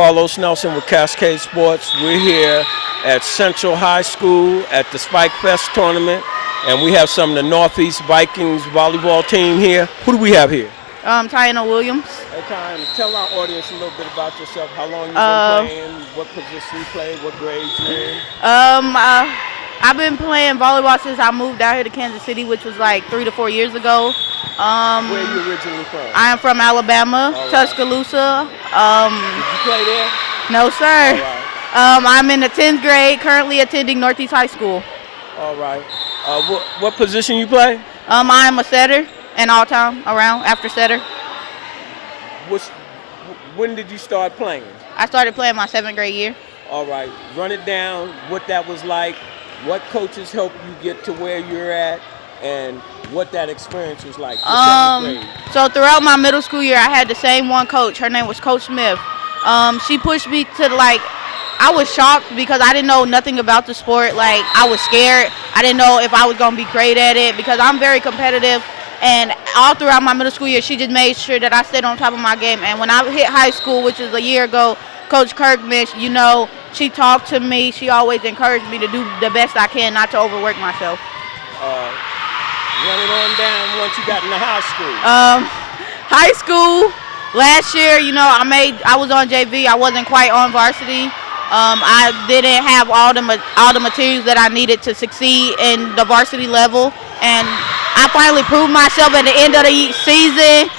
Carlos Nelson with Cascade Sports. We're here at Central High School at the Spike Fest tournament, and we have some of the Northeast Vikings volleyball team here. Who do we have here? Tyana Williams. Hey, Tyana, tell our audience a little bit about yourself. How long you've been playing? What position you play? What grade you in? I've been playing volleyball since I moved out here to Kansas City, which was like 3 to 4 years ago. Where are you originally from? I am from Alabama, right. Tuscaloosa. Did you play there? No, sir. All right. I'm in the 10th grade, currently attending Northeast High School. All right. What position you play? I am a setter and all time around after setter. When did you start playing? I started playing my 7th grade year. All right. Run it down, what that was like, what coaches helped you get to where you're at, and what that experience was like. So throughout my middle school year, I had the same one coach. Her name was Coach Smith. She pushed me to I was shocked because I didn't know nothing about the sport. Like, I was scared. I didn't know if I was going to be great at it because I'm very competitive. And all throughout my middle school year, she just made sure that I stayed on top of my game. And when I hit high school, which was a year ago, Coach Kirkman, she talked to me. She always encouraged me to do the best I can, not to overwork myself. Run it on down once you got into high school. High school, last year, I was on JV. I wasn't quite on varsity. I didn't have all the materials that I needed to succeed in the varsity level, and I finally proved myself at the end of the season.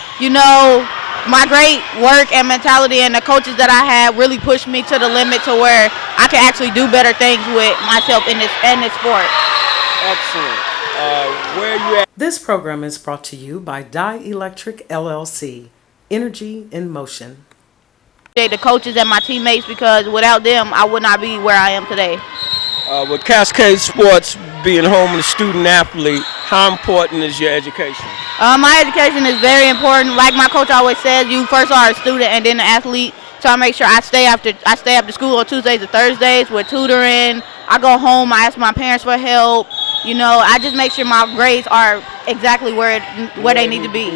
My great work and mentality and the coaches that I had really pushed me to the limit to where I could actually do better things with myself in this sport. Excellent. Where are you at? This program is brought to you by Dielectric LLC, Energy in Motion. The coaches and my teammates, because without them, I would not be where I am today. With Cascade Sports being home to the student athlete, how important is your education? My education is very important. Like my coach always says, you first are a student and then an athlete. So I make sure I stay after school on Tuesdays and Thursdays with tutoring. I go home, I ask my parents for help. I just make sure my grades are exactly where they need to be.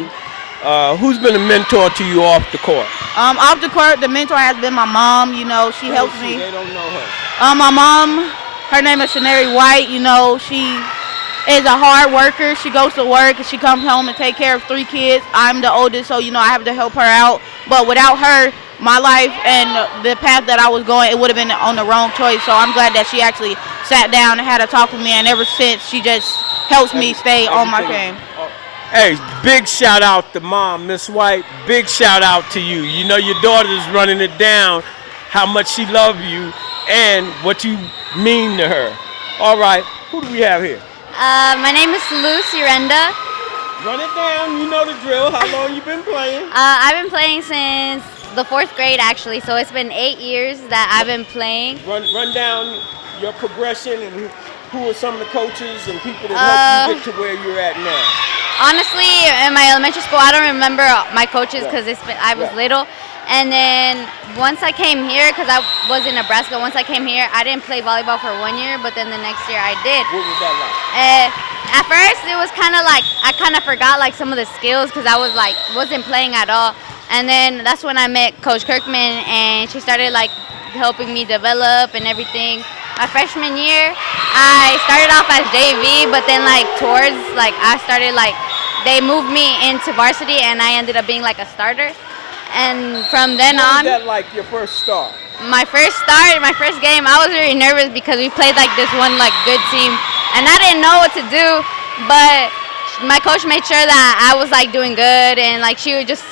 Who's been a mentor to you off the court? Off the court, the mentor has been my mom. She helps me. They don't know her. My mom, her name is Shaneri White. She is a hard worker. She goes to work and she comes home and take care of 3 kids. I'm the oldest, so I have to help her out. But without her, my life and the path that I was going, it would have been on the wrong choice. So I'm glad that she actually sat down and had a talk with me, and ever since she just helps me stay on my game. Hey, big shout out to Mom, Miss White. Big shout out to you. Your daughter's running it down, how much she loves you and what you mean to her. All right, who do we have here? My name is Luz Urenda. Run it down, you know the drill. How long you been playing? I've been playing since the 4th grade, actually, so it's been 8 years that I've been playing. Run down your progression and who are some of the coaches and people that helped you get to where you're at now. Honestly, in my elementary school, I don't remember my coaches because I was little. And then once I came here, because I was in Nebraska, once I came here, I didn't play volleyball for 1 year, but then the next year I did. What was that like? At first, it was kind of like, I kind of forgot like some of the skills because I wasn't playing at all. And then that's when I met Coach Kirkman, and she started helping me develop and everything. My freshman year, I started off as JV, but then they moved me into varsity, and I ended up being a starter. And from then on, what was that like, your first start? My first game, I was really nervous because we played this one good team, and I didn't know what to do, but my coach made sure that I was doing good, and she would just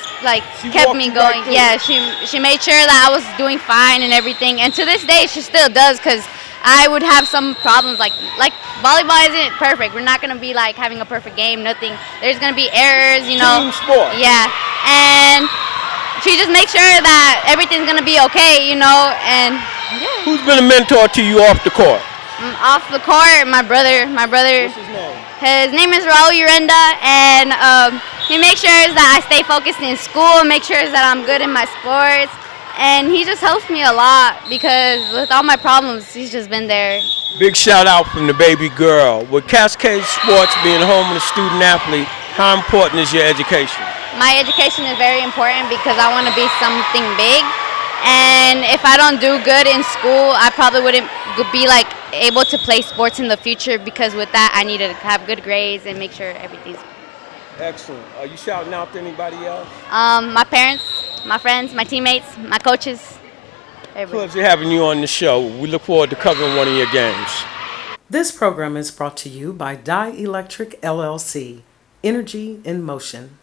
she kept me going. Right, yeah, she made sure that I was doing fine and everything, and to this day she still does, because I would have some problems like volleyball isn't perfect. We're not gonna be having a perfect game, nothing. There's gonna be errors, Team sport. Yeah, and she just makes sure that everything's gonna be okay, and yeah. Who's been a mentor to you off the court? Off the court, my brother. What's his name? His name is Raul Urenda, and he makes sure that I stay focused in school, make sure that I'm good in my sports, and he just helps me a lot because with all my problems, he's just been there. Big shout out from the baby girl. With Cascade Sports being home to the student athlete, how important is your education? My education is very important because I want to be something big, And if I don't do good in school, I probably wouldn't be like able to play sports in the future, because with that I need to have good grades and make sure everything's. Excellent. Are you shouting out to anybody else? My parents, my friends, my teammates, my coaches, everybody. Pleasure having you on the show. We look forward to covering one of your games. This program is brought to you by Dye Electric LLC, Energy in Motion.